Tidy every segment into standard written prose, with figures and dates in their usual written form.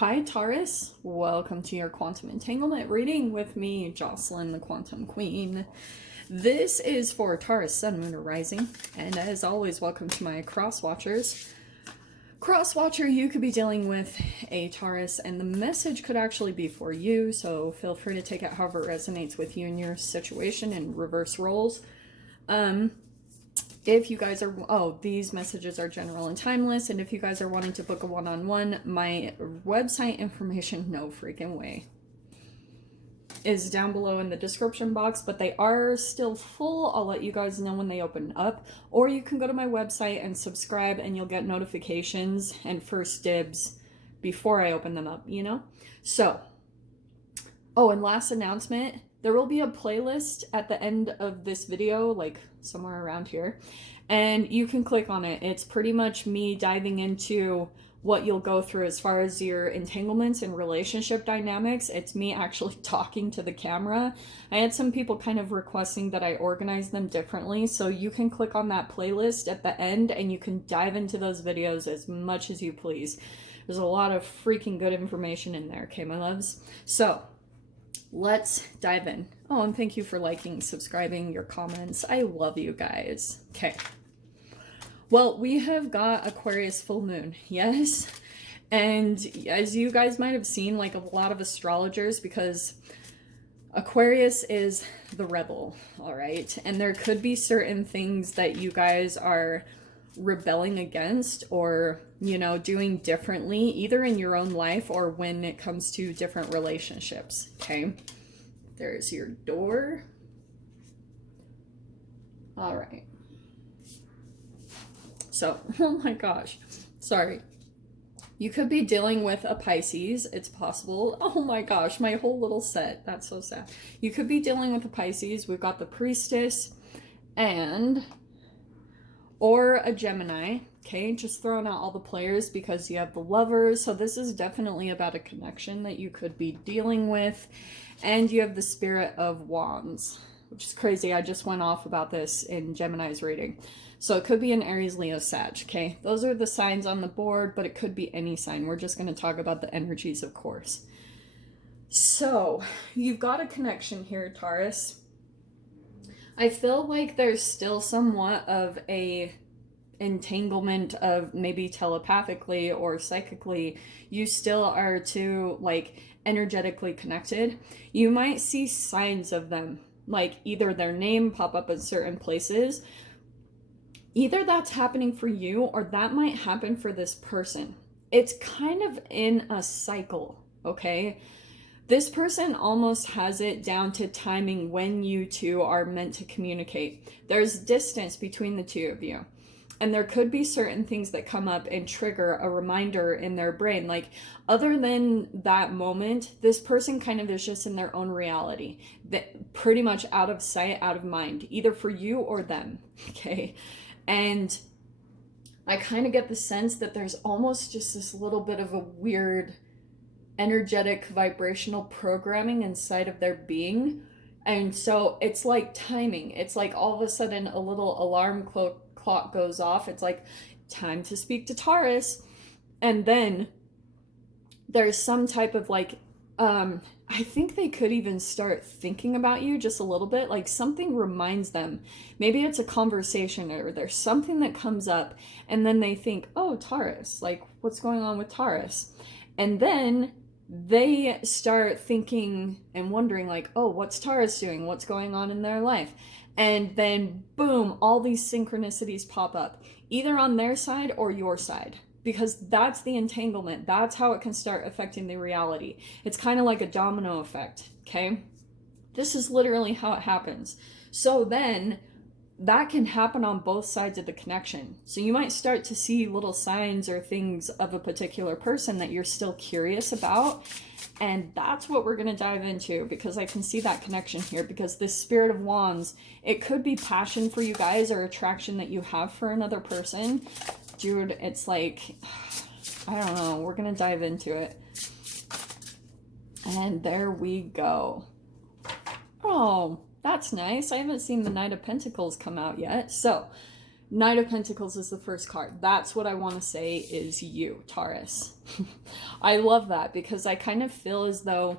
Hi Taurus, welcome to your quantum entanglement reading with me, Jocelyn, the Quantum Queen. This is for Taurus, Sun, Moon, or Rising, and as always, welcome to my cross watchers. Cross watcher, you could be dealing with a Taurus, and the message could actually be for you, so feel free to take it however it resonates with you and your situation in reverse roles. If you guys are, these messages are general and timeless, and if you guys are wanting to book a one-on-one, my website information, no freaking way, is down below in the description box, but they are still full. I'll let you guys know when they open up, or you can go to my website and subscribe and you'll get notifications and first dibs before I open them up, you know? So, and last announcement, there will be a playlist at the end of this video, like somewhere around here, and you can click on it. It's pretty much me diving into what you'll go through as far as your entanglements and relationship dynamics. It's me actually talking to the camera. I had some people kind of requesting that I organize them differently, so you can click on that playlist at the end and you can dive into those videos as much as you please. There's a lot of freaking good information in there, okay, my loves? So let's dive in. Oh, and thank you for liking, subscribing, your comments. I love you guys. Okay. Well, we have got Aquarius full moon, yes? And as you guys might have seen, like a lot of astrologers, because Aquarius is the rebel, all right? And there could be certain things that you guys are rebelling against or, you know, doing differently, either in your own life or when it comes to different relationships, okay? There's your door. All right. So, oh my gosh, sorry. You could be dealing with a Pisces, it's possible. Oh my gosh, my whole little set, that's so sad. You could be dealing with a Pisces. We've got the Priestess or a Gemini, okay? Just throwing out all the players because you have the Lovers. So this is definitely about a connection that you could be dealing with. And you have the Spirit of Wands, which is crazy. I just went off about this in Gemini's reading. So it could be an Aries, Leo, Sag, okay? Those are the signs on the board, but it could be any sign. We're just going to talk about the energies, of course. So you've got a connection here, Taurus. I feel like there's still somewhat of a entanglement of maybe telepathically or psychically. You still are too, like, energetically connected. You might see signs of them, like either their name pop up in certain places. Either that's happening for you or that might happen for this person. It's kind of in a cycle, okay? This person almost has it down to timing when you two are meant to communicate. There's distance between the two of you. And there could be certain things that come up and trigger a reminder in their brain. Like, other than that moment, this person kind of is just in their own reality. That pretty much out of sight, out of mind, either for you or them, okay? And I kind of get the sense that there's almost just this little bit of a weird energetic vibrational programming inside of their being. And so it's like timing. It's like all of a sudden a little alarm clock goes off. It's like, time to speak to Taurus. And then there's some type of like, I think they could even start thinking about you just a little bit, like something reminds them. Maybe it's a conversation or there's something that comes up and then they think, oh, Taurus, like what's going on with Taurus? And then they start thinking and wondering like, oh, what's Taurus doing? What's going on in their life? And then boom, all these synchronicities pop up, either on their side or your side. Because that's the entanglement. That's how it can start affecting the reality. It's kind of like a domino effect, okay? This is literally how it happens. So then that can happen on both sides of the connection. So you might start to see little signs or things of a particular person that you're still curious about. And that's what we're going to dive into, because I can see that connection here. Because this Spirit of Wands, it could be passion for you guys or attraction that you have for another person. Dude, it's like, I don't know. We're going to dive into it. And there we go. Oh, that's nice. I haven't seen the Knight of Pentacles come out yet. So, Knight of Pentacles is the first card. That's what I want to say is you, Taurus. I love that because I kind of feel as though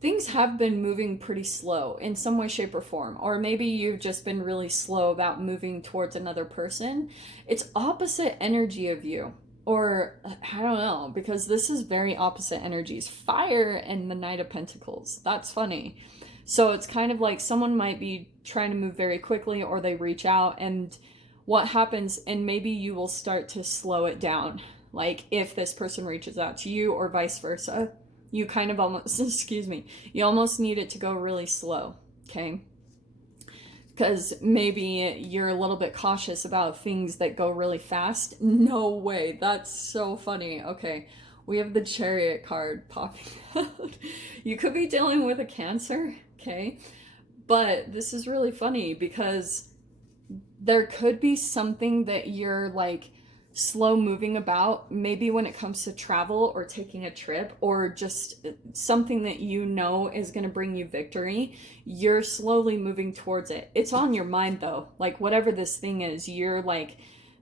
things have been moving pretty slow in some way, shape, or form. Or maybe you've just been really slow about moving towards another person. It's opposite energy of you. Or, I don't know, because this is very opposite energies. Fire and the Knight of Pentacles. That's funny. So it's kind of like someone might be trying to move very quickly, or they reach out, and what happens, and maybe you will start to slow it down. Like if this person reaches out to you or vice versa, you kind of almost, excuse me, you almost need it to go really slow, okay? Because maybe you're a little bit cautious about things that go really fast. No way, that's so funny. Okay, we have the Chariot card popping out. You could be dealing with a Cancer, okay? But this is really funny because there could be something that you're like slow moving about, maybe when it comes to travel or taking a trip or just something that you know is going to bring you victory. You're slowly moving towards it. It's on your mind though. Like whatever this thing is, you're like,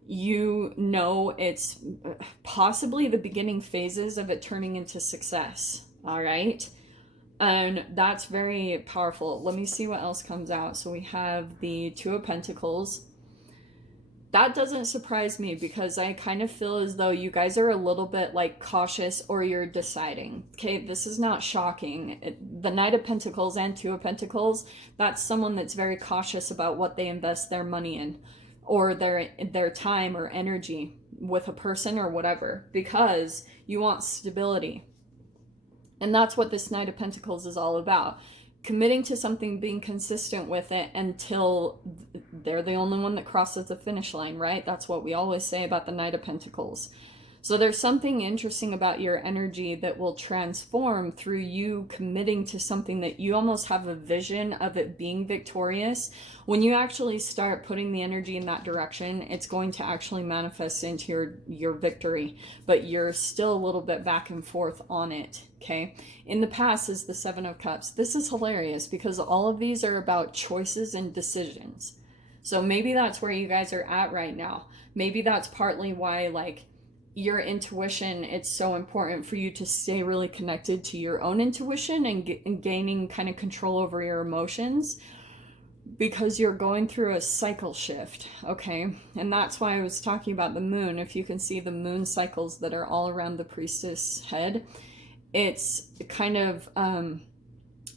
you know, it's possibly the beginning phases of it turning into success. All right. And that's very powerful. Let me see what else comes out. So we have the Two of Pentacles. That doesn't surprise me because I kind of feel as though you guys are a little bit like cautious or you're deciding. Okay, this is not shocking. The Knight of Pentacles and Two of Pentacles, that's someone that's very cautious about what they invest their money in or their time or energy with a person or whatever, because you want stability. And that's what this Knight of Pentacles is all about. Committing to something, being consistent with it until they're the only one that crosses the finish line, right? That's what we always say about the Knight of Pentacles. So there's something interesting about your energy that will transform through you committing to something that you almost have a vision of it being victorious. When you actually start putting the energy in that direction, it's going to actually manifest into your victory, but you're still a little bit back and forth on it, okay? In the past is the Seven of Cups. This is hilarious because all of these are about choices and decisions. So maybe that's where you guys are at right now. Maybe that's partly why, like, your intuition, it's so important for you to stay really connected to your own intuition and gaining kind of control over your emotions, because you're going through a cycle shift, okay? And that's why I was talking about the moon. If you can see the moon cycles that are all around the priestess head, it's kind of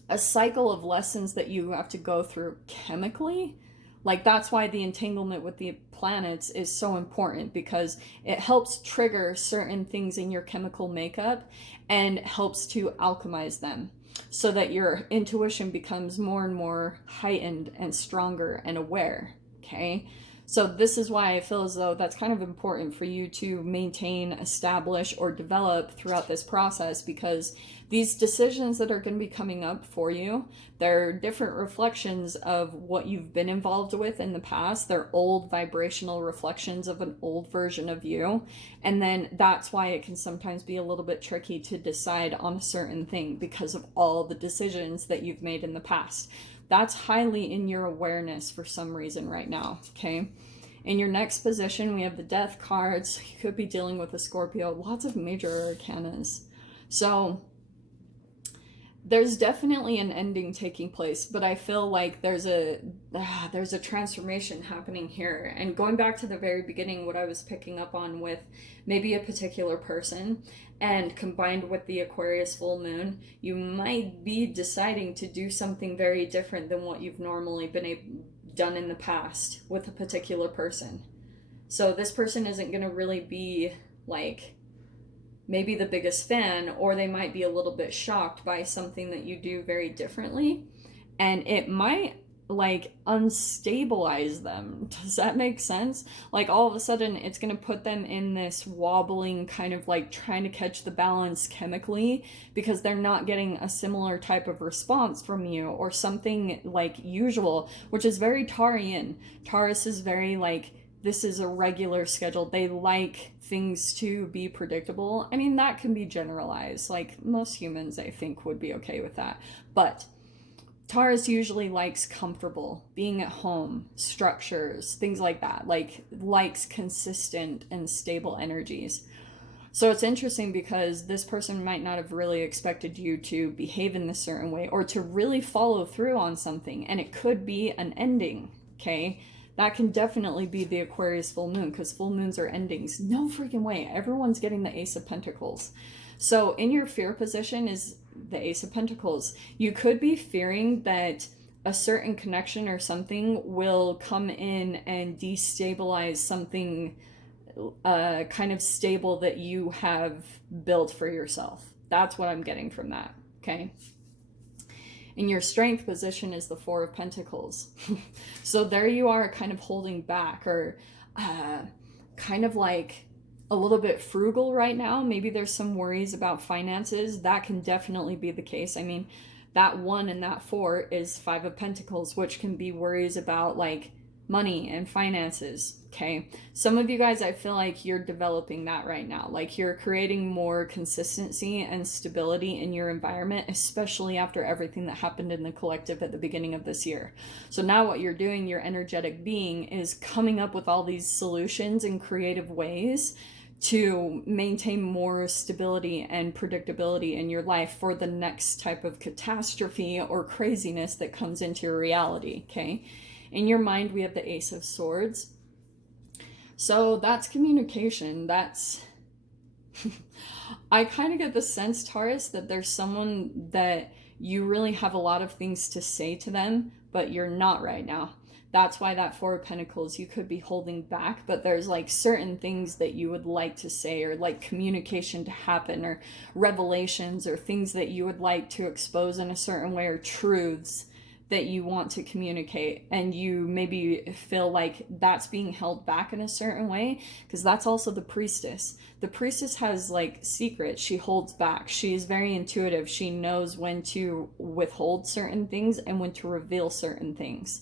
a cycle of lessons that you have to go through chemically. Like that's why the entanglement with the planets is so important, because it helps trigger certain things in your chemical makeup and helps to alchemize them so that your intuition becomes more and more heightened and stronger and aware, okay? So this is why I feel as though that's kind of important for you to maintain, establish, or develop throughout this process, because these decisions that are going to be coming up for you, they're different reflections of what you've been involved with in the past. They're old vibrational reflections of an old version of you. And then that's why it can sometimes be a little bit tricky to decide on a certain thing because of all the decisions that you've made in the past. That's highly in your awareness for some reason right now, okay? In your next position, we have the Death cards. You could be dealing with a Scorpio. Lots of major arcanas. So there's definitely an ending taking place, but I feel like there's a transformation happening here. And going back to the very beginning, what I was picking up on with maybe a particular person, and combined with the Aquarius full moon, you might be deciding to do something very different than what you've normally done in the past with a particular person. So this person isn't going to really be like maybe the biggest fan, or they might be a little bit shocked by something that you do very differently, and it might like unstabilize them. Does that make sense? Like all of a sudden it's going to put them in this wobbling kind of like trying to catch the balance chemically, because they're not getting a similar type of response from you or something like usual, which is very Taurian. Taurus is very like, this is a regular schedule. They like things to be predictable. I mean, that can be generalized. Like most humans, I think, would be okay with that. But Taurus usually likes comfortable, being at home, structures, things like that, like likes consistent and stable energies. So it's interesting because this person might not have really expected you to behave in this certain way or to really follow through on something, and it could be an ending, okay? That can definitely be the Aquarius full moon, because full moons are endings. No freaking way. Everyone's getting the Ace of Pentacles. So in your fear position is the Ace of Pentacles. You could be fearing that a certain connection or something will come in and destabilize something kind of stable that you have built for yourself. That's what I'm getting from that, okay? In your strength position is the Four of Pentacles. So there you are kind of holding back, or kind of like a little bit frugal right now. Maybe there's some worries about finances. That can definitely be the case. I mean, that 1 and that 4 is 5 of Pentacles, which can be worries about like money and finances, okay? Some of you guys, I feel like you're developing that right now. Like you're creating more consistency and stability in your environment, especially after everything that happened in the collective at the beginning of this year. So now what you're doing, your energetic being, is coming up with all these solutions in creative ways to maintain more stability and predictability in your life for the next type of catastrophe or craziness that comes into your reality, okay? In your mind, we have the Ace of Swords. So that's communication. That's... I kind of get the sense, Taurus, that there's someone that you really have a lot of things to say to them, but you're not right now. That's why that Four of Pentacles, you could be holding back, but there's like certain things that you would like to say, or like communication to happen, or revelations, or things that you would like to expose in a certain way, or truths that you want to communicate, and you maybe feel like that's being held back in a certain way, because that's also the Priestess. The Priestess has like secrets. She holds back. She's very intuitive. She knows when to withhold certain things and when to reveal certain things.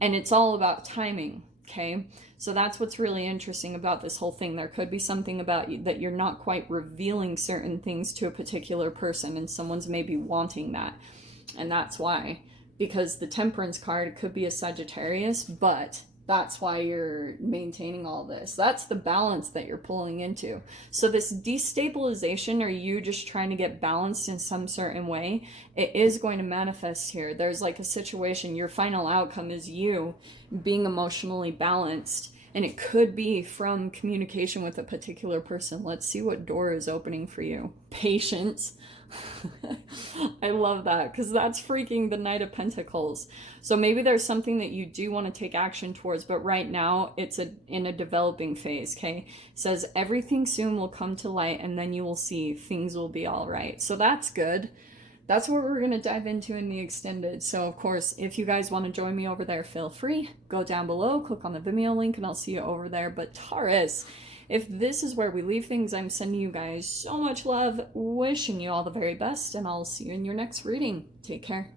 And it's all about timing, okay? So that's what's really interesting about this whole thing. There could be something about you that you're not quite revealing certain things to a particular person, and someone's maybe wanting that. And that's why. Because the Temperance card could be a Sagittarius, but that's why you're maintaining all this. That's the balance that you're pulling into. So this destabilization, or you just trying to get balanced in some certain way, it is going to manifest here. There's like a situation, your final outcome is you being emotionally balanced, and it could be from communication with a particular person. Let's see what door is opening for you. Patience. I love that, because that's freaking the Knight of Pentacles. So maybe there's something that you do want to take action towards, but right now it's in a developing phase, okay? It says everything soon will come to light, and then you will see things will be all right. So that's good. That's what we're going to dive into in the extended. So of course, if you guys want to join me over there, feel free. Go down below, click on the Vimeo link, and I'll see you over there. But Taurus, if this is where we leave things, I'm sending you guys so much love, wishing you all the very best, and I'll see you in your next reading. Take care.